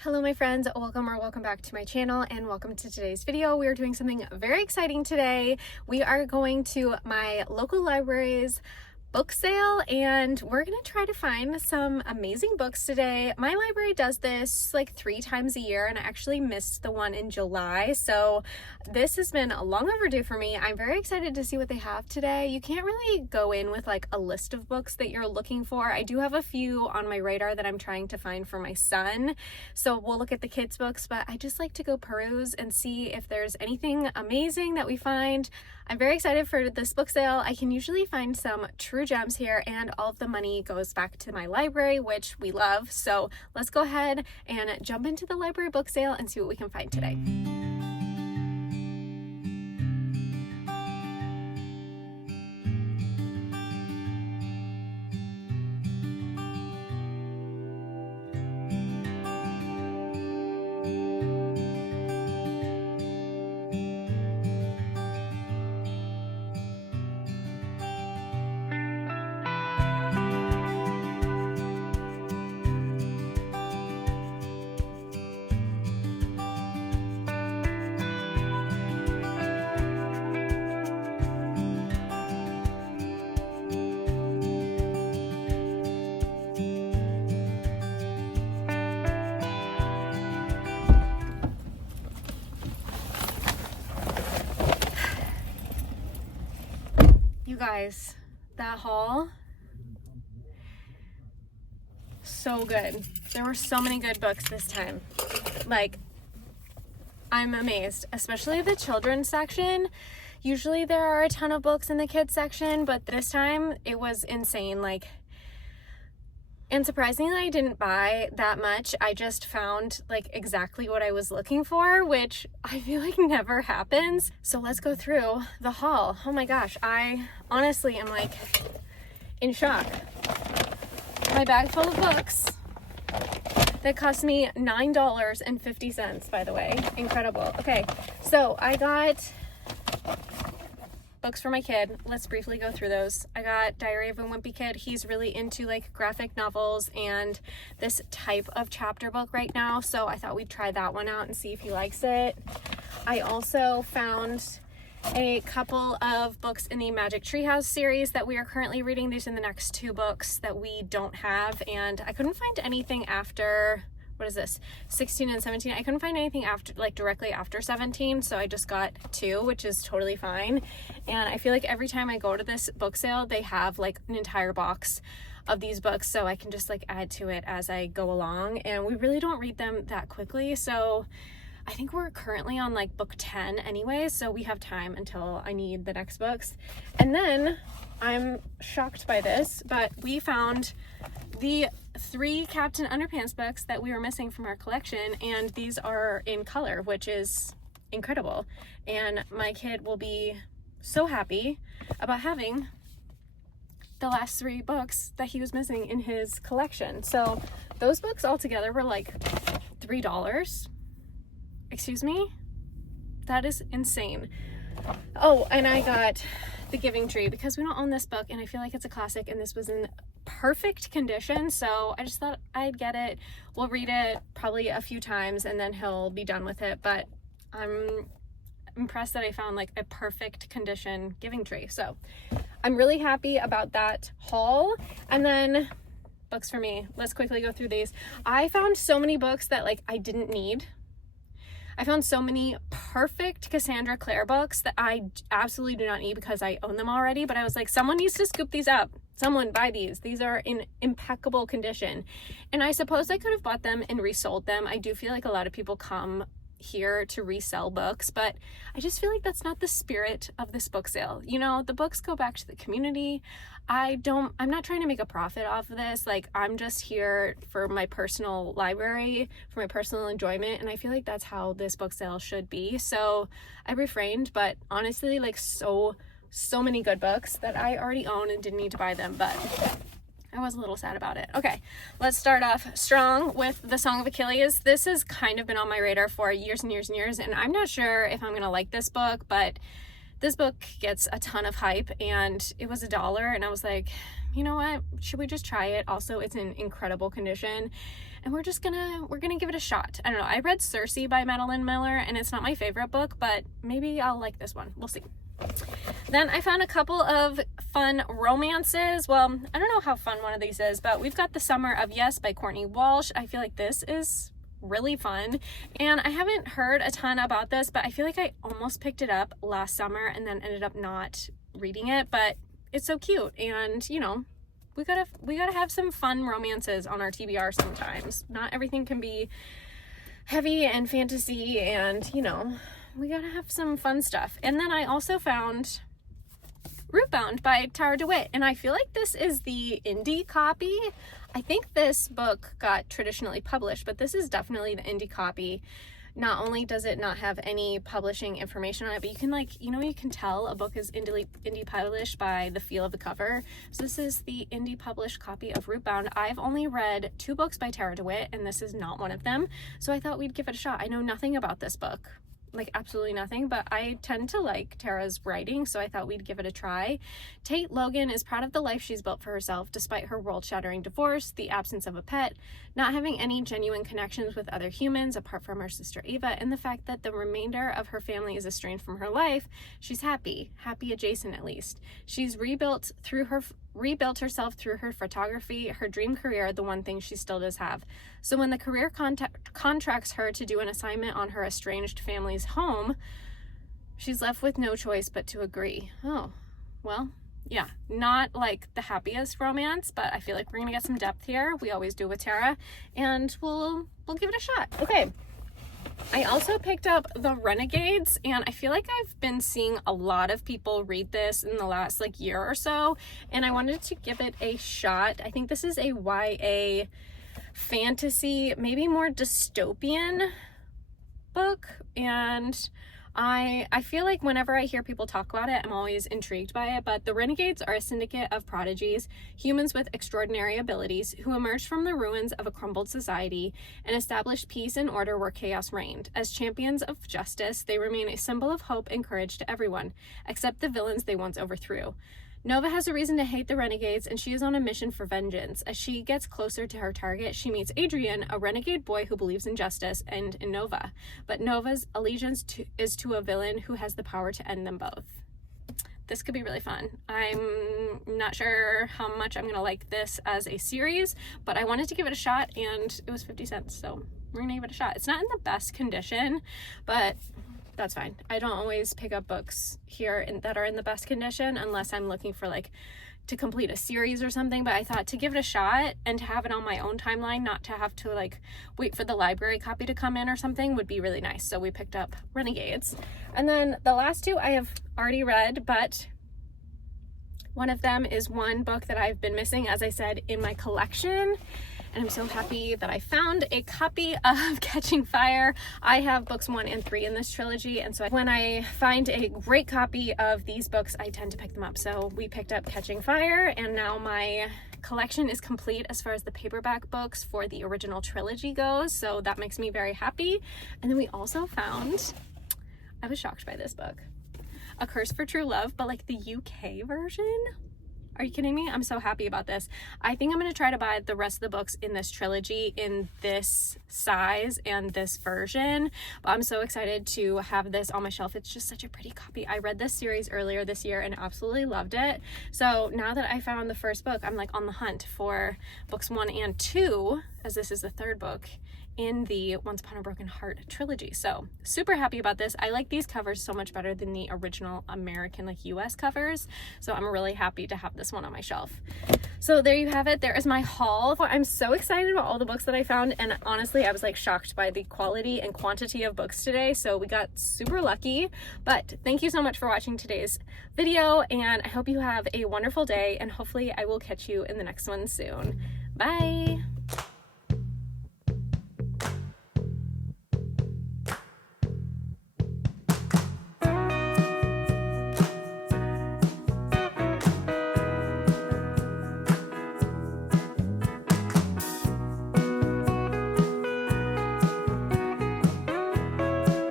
Hello my friends, welcome back to my channel and welcome to today's video. We are doing something very exciting today. We are going to my local library's book sale and we're gonna try to find some amazing books today. My library does this like 3 times a year and I actually missed the one in July, so this has been long overdue for me. I'm very excited to see what they have today. You can't really go in with like a list of books that you're looking for. I do have a few on my radar that I'm trying to find for my son, so we'll look at the kids books, but I just like to go peruse and see if there's anything amazing that we find. I'm very excited for this book sale. I can usually find some true gems here and all of the money goes back to my library, which we love. So let's go ahead and jump into the library book sale and see what we can find today. You guys, that haul, so good. There were so many good books this time. Like, I'm amazed, especially the children's section. Usually there are a ton of books in the kids section, but this time it was insane. And surprisingly, I didn't buy that much. I just found like exactly what I was looking for, which I feel like never happens. So let's go through the haul. Oh my gosh, I honestly am like in shock. My bag full of books that cost me $9.50, by the way. Incredible. Okay, so I got books for my kid. Let's briefly go through those. I got Diary of a Wimpy Kid. He's really into like graphic novels and this type of chapter book right now, so I thought we'd try that one out and see if he likes it. I also found a couple of books in the Magic Treehouse series that we are currently reading. These are the next 2 books that we don't have, and I couldn't find anything after, what is this, 16 and 17. I couldn't find anything after, like directly after 17, so I just got 2, which is totally fine. And I feel like every time I go to this book sale, they have like an entire box of these books, so I can just like add to it as I go along, and we really don't read them that quickly. So I think we're currently on like book 10 anyway, so we have time until I need the next books. And then I'm shocked by this, but we found the 3 Captain Underpants books that we were missing from our collection, and these are in color, which is incredible. And my kid will be so happy about having the last 3 books that he was missing in his collection. So those books all together were like $3. Excuse me? That is insane. Oh, and I got The Giving Tree because we don't own this book and I feel like it's a classic, and this was in perfect condition, so I just thought I'd get it. We'll read it probably a few times and then he'll be done with it, but I'm impressed that I found like a perfect condition Giving Tree, so I'm really happy about that haul. And then books for me. Let's quickly go through these. I found so many books that like I didn't need. I found so many perfect Cassandra Clare books that I absolutely do not need because I own them already, but I was like, someone needs to scoop these up. Someone buy these. These are in impeccable condition. And I suppose I could have bought them and resold them. I do feel like a lot of people come here to resell books, but I just feel like that's not the spirit of this book sale. You know, the books go back to the community. I'm not trying to make a profit off of this. Like, I'm just here for my personal library, for my personal enjoyment, and I feel like that's how this book sale should be. So I refrained, but honestly, like so many good books that I already own and didn't need to buy them, but I was a little sad about it. Okay, let's start off strong with The Song of Achilles. This has kind of been on my radar for years and years and years, and I'm not sure if I'm gonna like this book, but This book gets a ton of hype, and it was $1, and I was like, you know what, should we just try it? Also, it's in incredible condition, and we're gonna give it a shot. I don't know, I read Circe by Madeline Miller, and it's not my favorite book, but maybe I'll like this one. We'll see. Then I found a couple of fun romances. Well, I don't know how fun one of these is, but we've got The Summer of Yes by Courtney Walsh. I feel like this is really fun, and I haven't heard a ton about this, but I feel like I almost picked it up last summer and then ended up not reading it, but it's so cute, and you know, we gotta have some fun romances on our TBR sometimes. Not everything can be heavy and fantasy, and you know, we gotta have some fun stuff. And then I also found Rootbound by Tara DeWitt, and I feel like this is the indie copy. I think this book got traditionally published, but this is definitely the indie copy. Not only does it not have any publishing information on it, but you can, like, you know, you can tell a book is indie published by the feel of the cover. So this is the indie published copy of Rootbound. I've only read 2 books by Tara DeWitt, and this is not one of them. So I thought we'd give it a shot. I know nothing about this book, like absolutely nothing, but I tend to like Tara's writing, so I thought we'd give it a try. Tate Logan is proud of the life she's built for herself despite her world-shattering divorce, the absence of a pet, not having any genuine connections with other humans apart from her sister Ava, and the fact that the remainder of her family is estranged from her life. She's happy adjacent at least. She's rebuilt herself through her photography, her dream career, the one thing she still does have. So when the career contracts her to do an assignment on her estranged family's home, she's left with no choice but to agree. Oh, well, yeah, not like the happiest romance, but I feel like we're gonna get some depth here. We always do with Tara, and we'll give it a shot. Okay. I also picked up The Renegades, and I feel like I've been seeing a lot of people read this in the last like year or so, and I wanted to give it a shot. I think this is a YA fantasy, maybe more dystopian book, and I feel like whenever I hear people talk about it, I'm always intrigued by it. But the Renegades are a syndicate of prodigies, humans with extraordinary abilities, who emerged from the ruins of a crumbled society and established peace and order where chaos reigned. As champions of justice, they remain a symbol of hope and courage to everyone, except the villains they once overthrew. Nova has a reason to hate the Renegades, and she is on a mission for vengeance. As she gets closer to her target, she meets Adrian, a renegade boy who believes in justice, and in Nova. But Nova's allegiance is to a villain who has the power to end them both. This could be really fun. I'm not sure how much I'm going to like this as a series, but I wanted to give it a shot, and it was 50 cents, so we're going to give it a shot. It's not in the best condition, but that's fine. I don't always pick up books here that are in the best condition unless I'm looking for like to complete a series or something, but I thought to give it a shot and to have it on my own timeline, not to have to like wait for the library copy to come in or something, would be really nice. So we picked up Renegades. And then the last 2 I have already read, but one of them is one book that I've been missing, as I said, in my collection. And I'm so happy that I found a copy of Catching Fire. I have books 1 and 3 in this trilogy, and so when I find a great copy of these books, I tend to pick them up. So we picked up Catching Fire, and now my collection is complete as far as the paperback books for the original trilogy goes, so that makes me very happy. And then we also found, I was shocked by this book, A Curse for True Love, but like the UK version. Are you kidding me? I'm so happy about this. I think I'm going to try to buy the rest of the books in this trilogy in this size and this version. But I'm so excited to have this on my shelf. It's just such a pretty copy. I read this series earlier this year and absolutely loved it. So now that I found the first book, I'm like on the hunt for books 1 and 2, as this is the 3rd book in the Once Upon a Broken Heart trilogy. So super happy about this. I like these covers so much better than the original American, like US covers. So I'm really happy to have this one on my shelf. So there you have it. There is my haul. I'm so excited about all the books that I found, and honestly, I was like shocked by the quality and quantity of books today. So we got super lucky. But thank you so much for watching today's video, and I hope you have a wonderful day, and hopefully I will catch you in the next one soon. Bye.